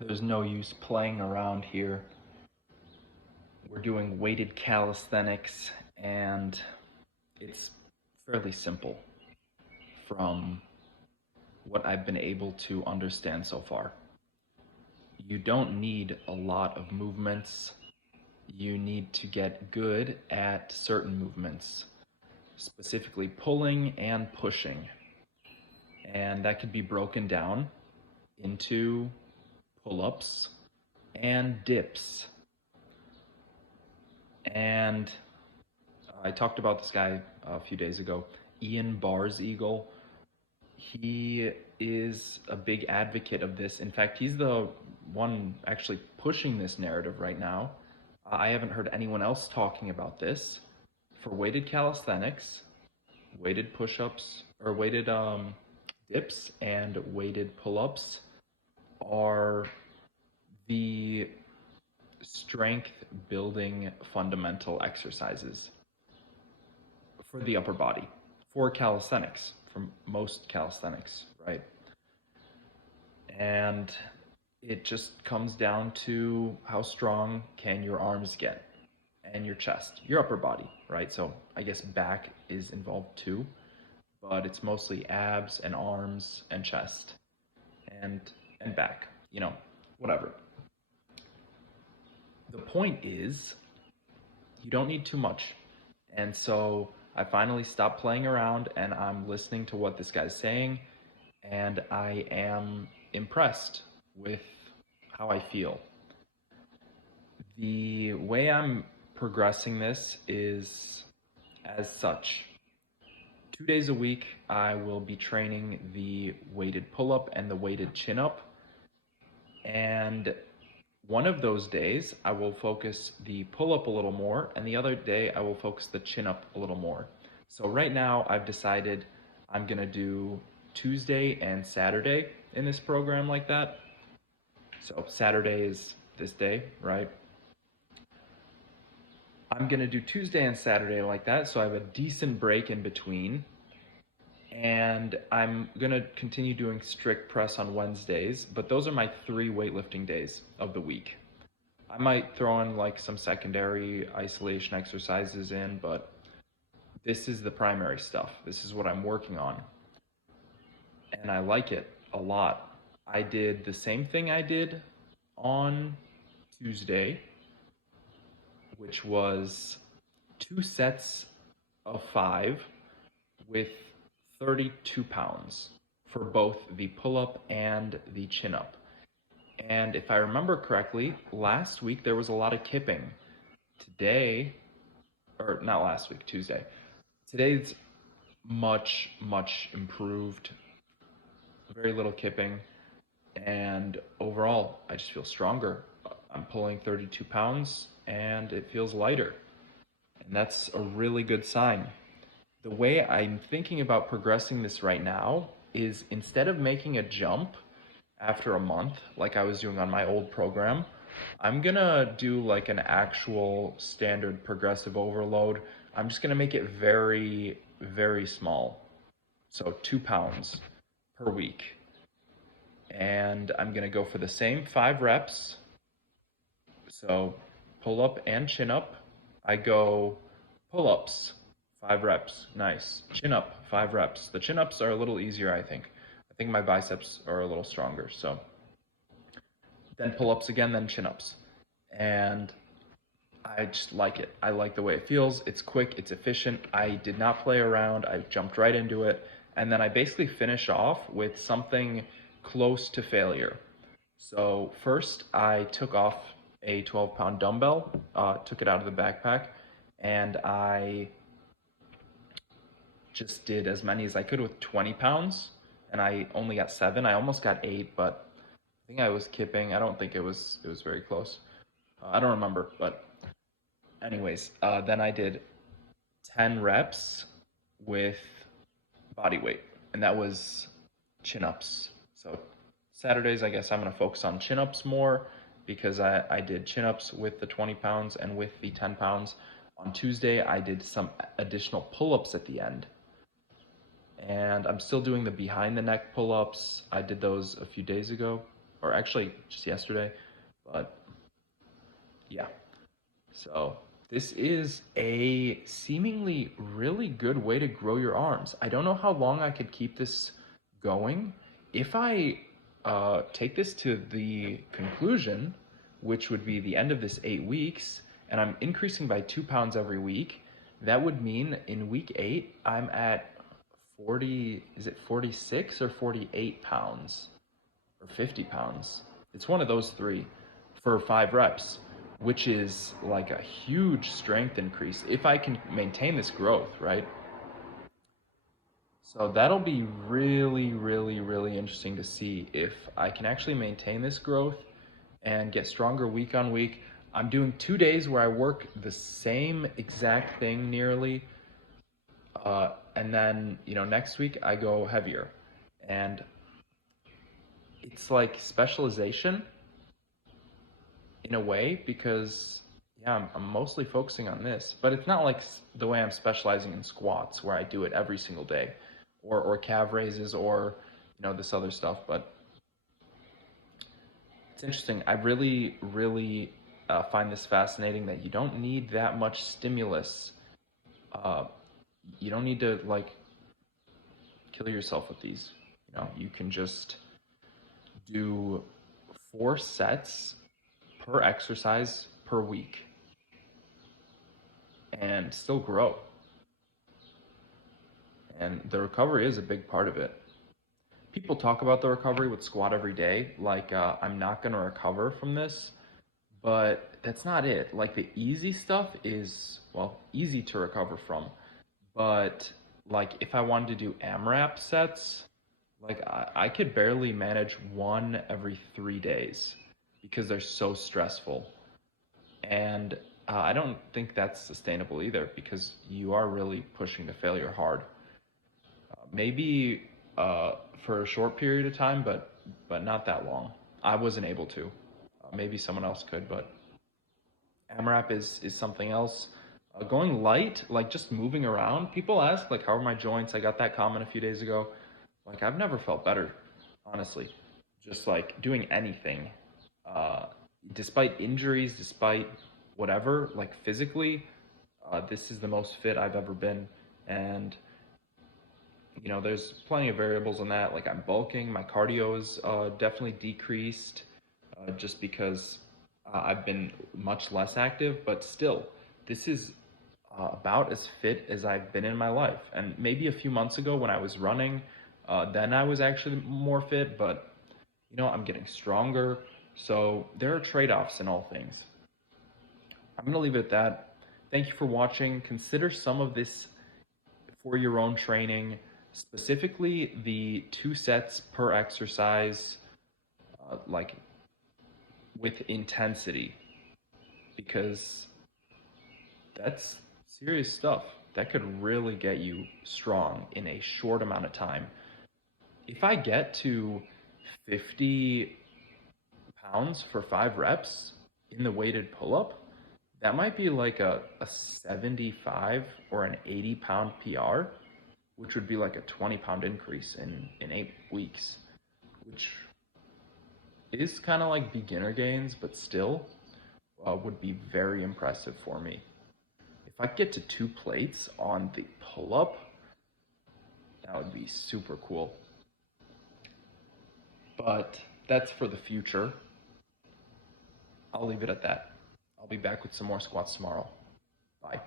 There's no use playing around here. We're doing weighted calisthenics, and it's fairly simple from what I've been able to understand so far. You don't need a lot of movements. You need to get good at certain movements, specifically pulling and pushing. And that could be broken down into pull ups and dips. And I talked about this guy a few days ago, Ian Bars Eagle. He is a big advocate of this. In fact, he's the one actually pushing this narrative right now. I haven't heard anyone else talking about this. For weighted calisthenics, weighted push ups, or weighted dips, and weighted pull ups are the strength building fundamental exercises for the upper body, for calisthenics, for most calisthenics, right? And it just comes down to how strong can your arms get and your chest, your upper body, right? So I guess back is involved too, but it's mostly abs and arms and chest and back, whatever. The point is you don't need too much. And so I finally stopped playing around and I'm listening to what this guy's saying, and I am impressed with how I feel. The way I'm progressing this is as such. 2 days a week, I will be training the weighted pull up and the weighted chin up. And one of those days, I will focus the pull up a little more, and the other day, I will focus the chin up a little more. So, right now, I've decided I'm going to do Tuesday and Saturday in this program like that. So, Saturday is this day, right? I'm going to do Tuesday and Saturday like that, so I have a decent break in between. And I'm going to continue doing strict press on Wednesdays, but those are my 3 weightlifting days of the week. I might throw in like some secondary isolation exercises in, but this is the primary stuff. This is what I'm working on. And I like it a lot. I did the same thing I did on Tuesday, which was 2 sets of 5 with 32 pounds for both the pull up and the chin up. And if I remember correctly, last week there was a lot of kipping. Today, or not last week, Tuesday. Today's much, much improved. Very little kipping. And overall, I just feel stronger. I'm pulling 32 pounds and it feels lighter. And that's a really good sign. The way I'm thinking about progressing this right now is instead of making a jump after a month like I was doing on my old program, I'm gonna do like an actual standard progressive overload. I'm just gonna make it very, very small. So 2 pounds per week. And I'm gonna go for the same 5 reps. So pull up and chin up. I go pull ups, 5 reps. Nice. Chin up, 5 reps. The chin ups are a little easier, I think. I think my biceps are a little stronger. So then pull ups again, then chin ups. And I just like it. I like the way it feels. It's quick, it's efficient. I did not play around, I jumped right into it. And then I basically finish off with something close to failure. So, first, I took off a 12-pound dumbbell, took it out of the backpack, and I just did as many as I could with 20 pounds. And I only got 7. I almost got 8, but I think I was kipping. I don't think it was very close. I don't remember, but anyways, then I did 10 reps with body weight, and that was chin ups. So Saturdays, I guess I'm going to focus on chin ups more because I did chin ups with the 20 pounds and with the 10 pounds. On Tuesday, I did some additional pull ups at the end. And I'm still doing the behind the neck pull ups. I did those a few days ago. or actually just yesterday. But yeah, so this is a seemingly really good way to grow your arms. I don't know how long I could keep this going. If I take this to the conclusion, which would be the end of this 8 weeks, and I'm increasing by 2 pounds every week, that would mean in week eight, I'm at 40, is it 46 or 48 pounds? Or 50 pounds. It's one of those three for 5 reps, which is like a huge strength increase if I can maintain this growth, right? So that'll be really, really, really interesting to see if I can actually maintain this growth and get stronger week on week. I'm doing 2 days where I work the same exact thing nearly, and then next week I go heavier, and it's like specialization in a way because yeah, I'm mostly focusing on this, but it's not like the way I'm specializing in squats where I do it every single day, or calf raises, or this other stuff. But it's interesting. I really really find this fascinating that you don't need that much stimulus. Uh, you don't need to like kill yourself with these. You can just do 4 sets per exercise per week and still grow. And the recovery is a big part of it. People talk about the recovery with squat every day, like I'm not going to recover from this, but that's not it. Like the easy stuff is, well, easy to recover from, but like if I wanted to do AMRAP sets, like I could barely manage one every 3 days because they're so stressful. And I don't think that's sustainable either because you are really pushing to failure hard. Maybe for a short period of time, but not that long. I wasn't able to. Maybe someone else could, but AMRAP is something else. Going light, like just moving around. People ask like, how are my joints? I got that comment a few days ago. Like I've never felt better, honestly. Just like doing anything, uh, despite injuries, despite whatever, like physically, this is the most fit I've ever been, and there's plenty of variables in that. Like I'm bulking, my cardio is definitely decreased just because I've been much less active, but still, this is about as fit as I've been in my life. And maybe a few months ago when I was running, then I was actually more fit, but I'm getting stronger. So there are trade offs in all things. I'm going to leave it at that. Thank you for watching. Consider some of this for your own training, specifically the 2 sets per exercise, like with intensity, because that's serious stuff. That could really get you strong in a short amount of time. If I get to 50 pounds for 5 reps in the weighted pull up, that might be like a 75 or an 80-pound PR, which would be like a 20-pound increase in 8 weeks, which is kind of like beginner gains, but still would be very impressive for me. If I get to 2 plates on the pull up, that would be super cool. But that's for the future. I'll leave it at that. I'll be back with some more squats tomorrow. Bye.